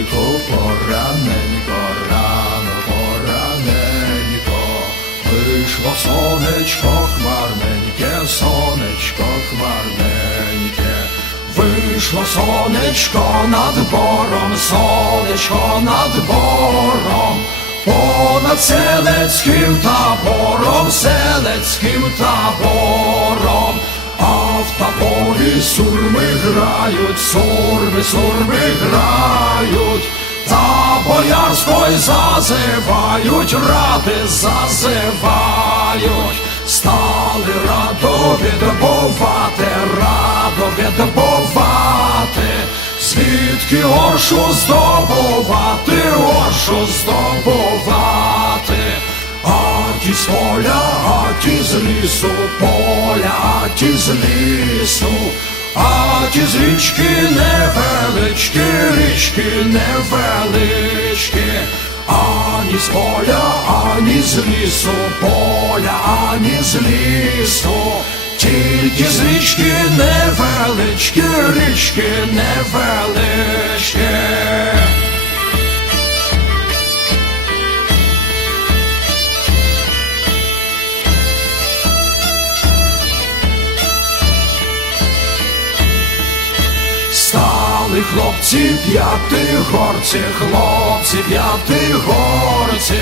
Пораненько, пораненько, рано, пораненько, вийшло сонечко, хмарненьке, сонечко, хмарненьке, вийшло сонечко над бором, сонечко над бором, понад селецьким табором, селецьким табором, а в таборі сур грають, сурми, сурми грають. Та боярської зазивають, ради зазивають, стали радо відбувати, радо відбувати, звідки оршу здобувати, оршу здобувати, а ті з поля, а з лісу, поля, а ті з лісу. А ті з річки невеличкі, річки невелички, ані з поля, ані з лісу, поля, ані з лісу, тільки з річки невеличкі, річки невеличкі. Стали хлопці п'яти горці, хлопці п'яти горці,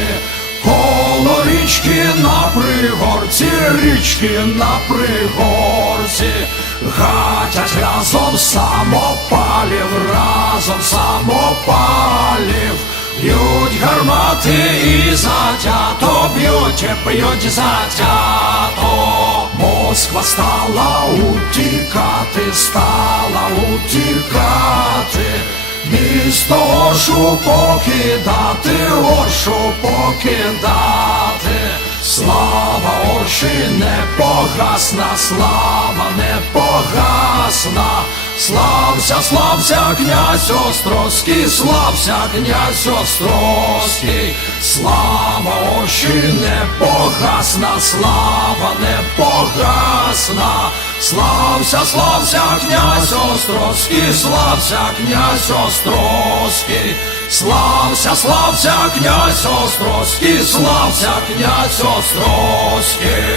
коло річки на пригорці, річки на пригорці, гатять разом самопалів, разом самопалів, б'ють гармати і затято, б'ють, б'ють затято. Москва стала утікати, стала утікати, місто Оршу покидати, Оршу покидати, слава Орші не погасна, слава не погасна, слався, слався князь Острозький, слався князь Острозький, слава Орші не погасна, слава не погасна, слався, слався князь Острозький, слався князь Острозький, слався, слався князь Острозький, слався князь Острозький.